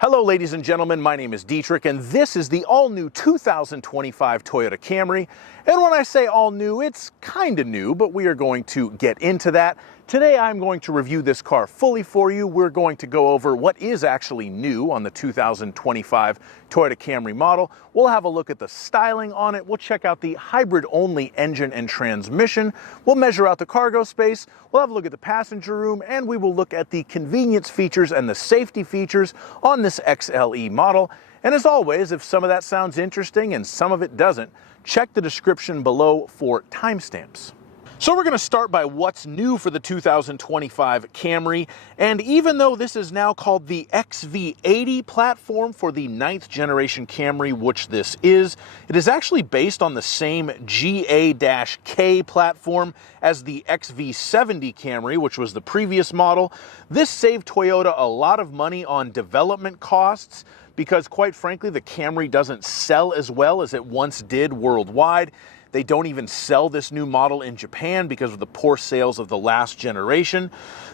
Hello ladies and gentlemen, my name is Dietrich and this is the all-new 2025 Toyota Camry. And when I say all new, it's kinda new, but we are going to get into that. Today I'm going to review this car fully for you. We're going to go over what is actually new on the 2025 Toyota Camry model. We'll have a look at the styling on it. We'll check out the hybrid-only engine and transmission. We'll measure out the cargo space. We'll have a look at the passenger room, and we will look at the convenience features and the safety features on this XLE model. And as always, if some of that sounds interesting and some of it doesn't, check the description below for timestamps. So we're going to start by what's new for the 2025 Camry, and even though this is now called the XV80 platform for the 9th generation Camry, which this is, it is actually based on the same GA-K platform as the XV70 Camry, which was the previous model. This saved Toyota a lot of money on development costs because, quite frankly, the Camry doesn't sell as well as it once did worldwide. They don't even sell this new model in Japan because of the poor sales of the last generation.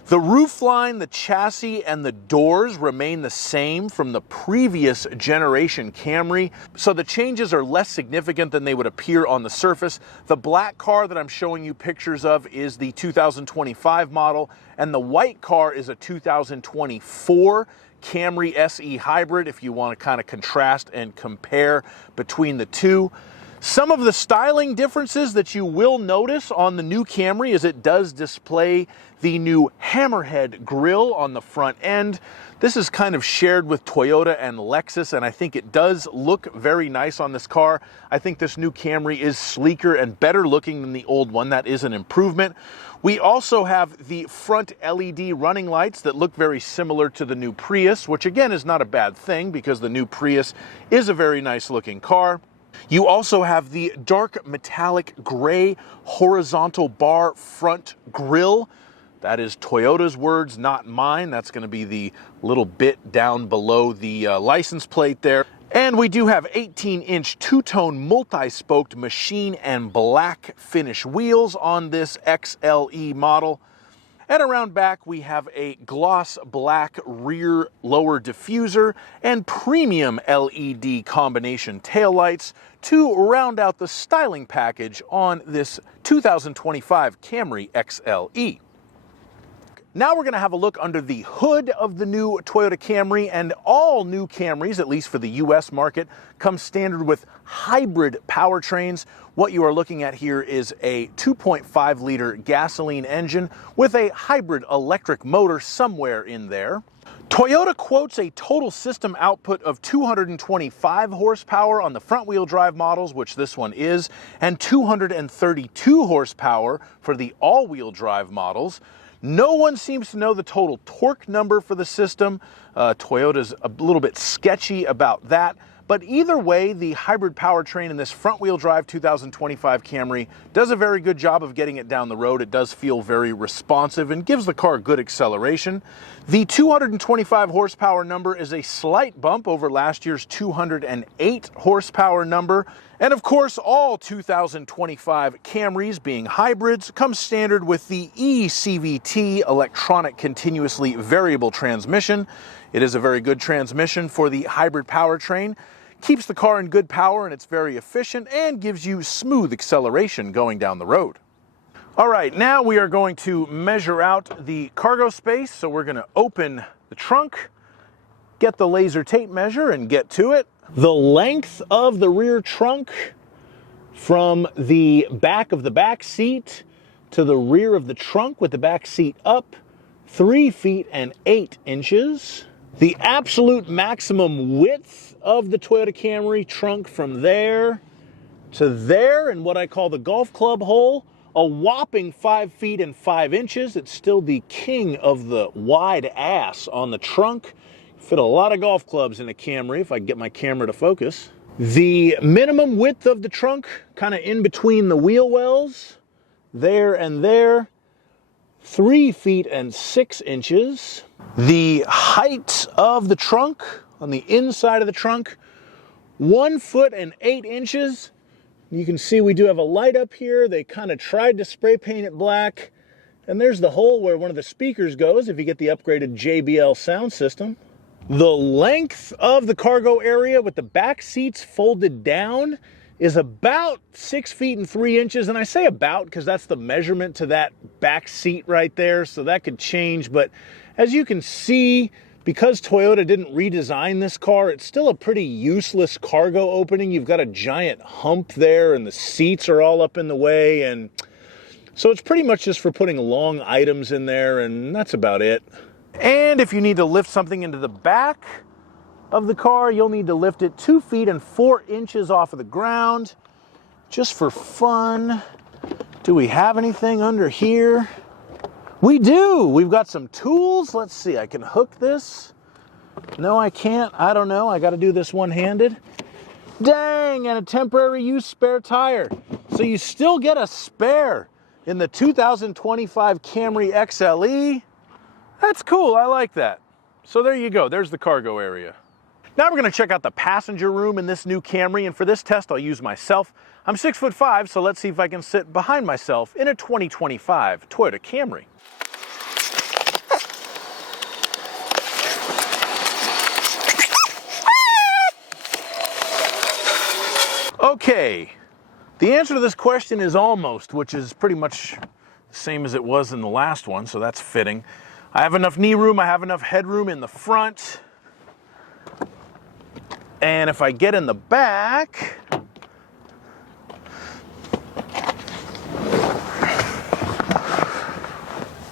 The roofline, the chassis, and the doors remain the same from the previous generation Camry, so the changes are less significant than they would appear on the surface. The black car that I'm showing you pictures of is the 2025 model, and the white car is a 2024 Camry SE Hybrid, if you want to kind of contrast and compare between the two. Some of the styling differences that you will notice on the new Camry is it does display the new hammerhead grille on the front end. This is kind of shared with Toyota and Lexus, and I think it does look very nice on this car. I think this new Camry is sleeker and better looking than the old one. That is an improvement. We also have the front LED running lights that look very similar to the new Prius, which again is not a bad thing because the new Prius is a very nice looking car. You also have the dark metallic gray horizontal bar front grille. That is Toyota's words, not mine. That's going to be the little bit down below the license plate there. And we do have 18-inch two-tone multi-spoked machine and black finish wheels on this XLE model. And around back, we have a gloss black rear lower diffuser and premium LED combination taillights to round out the styling package on this 2025 Camry XLE. Now we're going to have a look under the hood of the new Toyota Camry, and all new Camrys, at least for the US market, come standard with hybrid powertrains. What you are looking at here is a 2.5 liter gasoline engine with a hybrid electric motor somewhere in there. Toyota quotes a total system output of 225 horsepower on the front-wheel drive models, which this one is, and 232 horsepower for the all-wheel drive models. No one seems to know the total torque number for the system. Toyota's a little bit sketchy about that. But either way, the hybrid powertrain in this front-wheel drive 2025 Camry does a very good job of getting it down the road. It does feel very responsive and gives the car good acceleration. The 225 horsepower number is a slight bump over last year's 208 horsepower number. And of course, all 2025 Camrys, being hybrids, come standard with the eCVT electronic continuously variable transmission. It is a very good transmission for the hybrid powertrain. Keeps the car in good power, and it's very efficient and gives you smooth acceleration going down the road. All right, now we are going to measure out the cargo space. So we're going to open the trunk, get the laser tape measure, and get to it. The length of the rear trunk from the back of the back seat to the rear of the trunk with the back seat up, 3 feet and 8 inches. The absolute maximum width of the Toyota Camry trunk from there to there in what I call the golf club hole, a whopping 5 feet and 5 inches. It's still the king of the wide ass on the trunk. Fit a lot of golf clubs in a Camry if I can get my camera to focus. The minimum width of the trunk, kind of in between the wheel wells, there and there, 3 feet and 6 inches. The height of the trunk on the inside of the trunk, 1 foot and 8 inches. You can see we do have a light up here. They kind of tried to spray paint it black. And there's the hole where one of the speakers goes if you get the upgraded JBL sound system. The length of the cargo area with the back seats folded down is about 6 feet and 3 inches. And I say about because that's the measurement to that back seat right there. So that could change. But as you can see, because Toyota didn't redesign this car, it's still a pretty useless cargo opening. You've got a giant hump there and the seats are all up in the way. And so it's pretty much just for putting long items in there, and that's about it. And if you need to lift something into the back of the car, you'll need to lift it 2 feet and 4 inches off of the ground, just for fun. Do we have anything under here? We do! We've got some tools. Let's see, I can hook this. No, I can't. I don't know. I got to do this one-handed. Dang, and a temporary use spare tire. So you still get a spare in the 2025 Camry XLE. That's cool, I like that. So there you go, there's the cargo area. Now we're gonna check out the passenger room in this new Camry, and for this test I'll use myself. I'm 6'5", so let's see if I can sit behind myself in a 2025 Toyota Camry. Okay, the answer to this question is almost, which is pretty much the same as it was in the last one, so that's fitting. I have enough knee room, I have enough headroom in the front. And if I get in the back,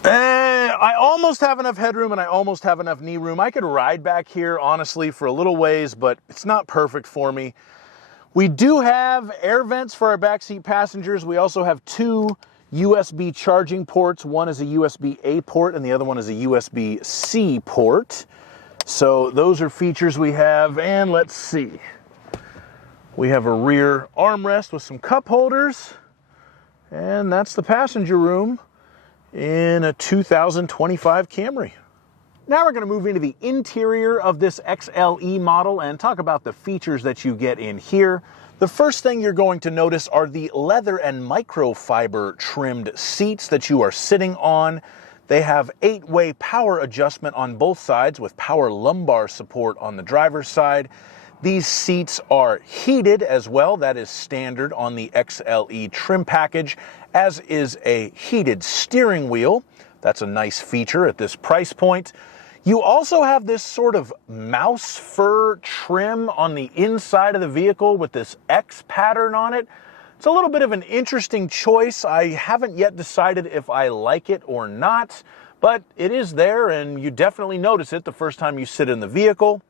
I almost have enough headroom and I almost have enough knee room. I could ride back here, honestly, for a little ways, but it's not perfect for me. We do have air vents for our backseat passengers. We also have 2 USB charging ports. One is a USB-A port and the other one is a USB-C port. So those are features we have. And let's see. We have a rear armrest with some cup holders. And that's the passenger room in a 2025 Camry. Now we're going to move into the interior of this XLE model and talk about the features that you get in here. The first thing you're going to notice are the leather and microfiber trimmed seats that you are sitting on. They have 8-way power adjustment on both sides with power lumbar support on the driver's side. These seats are heated as well. That is standard on the XLE trim package, as is a heated steering wheel. That's a nice feature at this price point. You also have this sort of mouse fur trim on the inside of the vehicle with this X pattern on it. It's a little bit of an interesting choice. I haven't yet decided if I like it or not, but it is there and you definitely notice it the first time you sit in the vehicle.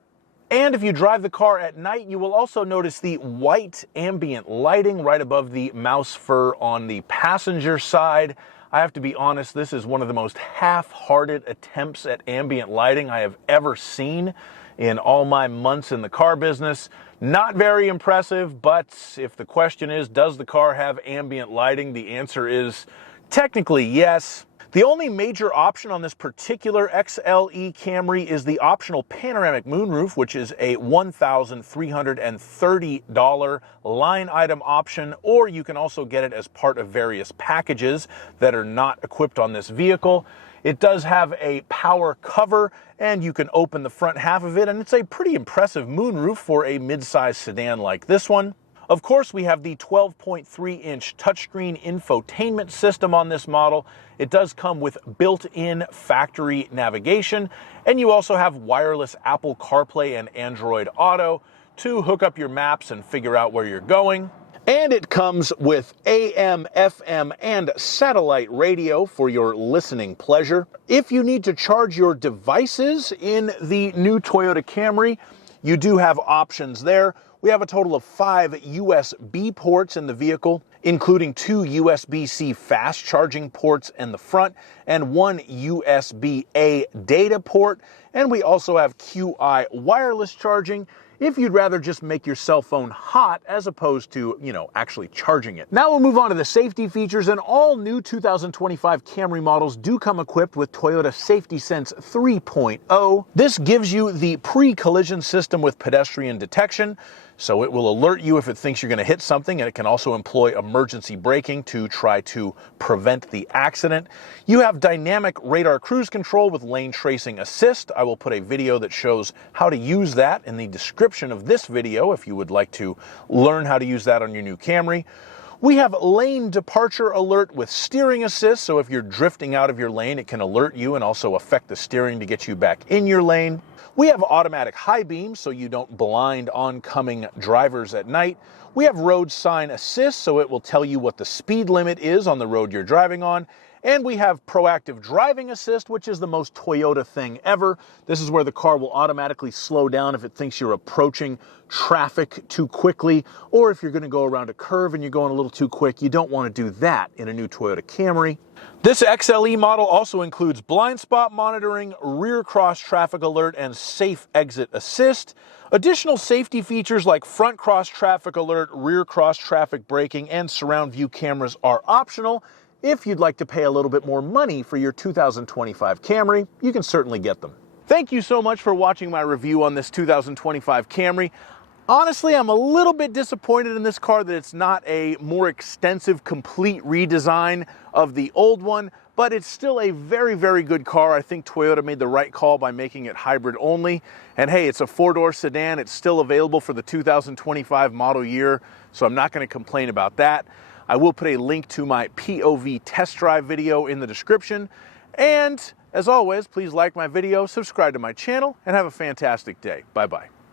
And if you drive the car at night, you will also notice the white ambient lighting right above the mouse fur on the passenger side. I have to be honest, this is one of the most half-hearted attempts at ambient lighting I have ever seen in all my months in the car business. Not very impressive, but if the question is, does the car have ambient lighting? The answer is technically yes. The only major option on this particular XLE Camry is the optional Panoramic moonroof, which is a $1,330 line item option, or you can also get it as part of various packages that are not equipped on this vehicle. It does have a power cover, and you can open the front half of it, and it's a pretty impressive moonroof for a mid-size sedan like this one. Of course, we have the 12.3-inch touchscreen infotainment system on this model. It does come with built-in factory navigation, and you also have wireless Apple CarPlay and Android Auto to hook up your maps and figure out where you're going. And it comes with AM, FM, and satellite radio for your listening pleasure. If you need to charge your devices in the new Toyota Camry, you do have options there. We have a total of 5 USB ports in the vehicle, including 2 USB-C fast charging ports in the front and 1 USB-A data port. And we also have QI wireless charging if you'd rather just make your cell phone hot as opposed to, actually charging it. Now we'll move on to the safety features, and all new 2025 Camry models do come equipped with Toyota Safety Sense 3.0. This gives you the pre-collision system with pedestrian detection, so it will alert you if it thinks you're going to hit something, and it can also employ emergency braking to try to prevent the accident. You have dynamic radar cruise control with lane tracing assist. I I will put a video that shows how to use that in the description of this video if you would like to learn how to use that on your new Camry. We have lane departure alert with steering assist, so if you're drifting out of your lane, it can alert you and also affect the steering to get you back in your lane. We have automatic high beams, so you don't blind oncoming drivers at night. We have road sign assist, so it will tell you what the speed limit is on the road you're driving on. And we have proactive driving assist, which is the most Toyota thing ever. This is where the car will automatically slow down if it thinks you're approaching traffic too quickly, or if you're going to go around a curve and you're going a little too quick. You don't want to do that in a new Toyota Camry. This XLE model also includes blind spot monitoring, rear cross traffic alert, and safe exit assist. Additional safety features like front cross traffic alert, rear cross traffic braking, and surround view cameras are optional. If you'd like to pay a little bit more money for your 2025 Camry, you can certainly get them. Thank you so much for watching my review on this 2025 Camry. Honestly, I'm a little bit disappointed in this car that it's not a more extensive, complete redesign of the old one, but it's still a very, very good car. I think Toyota made the right call by making it hybrid only. And hey, it's a four-door sedan. It's still available for the 2025 model year, so I'm not going to complain about that. I will put a link to my POV test drive video in the description. And as always, please like my video, subscribe to my channel, and have a fantastic day. Bye-bye.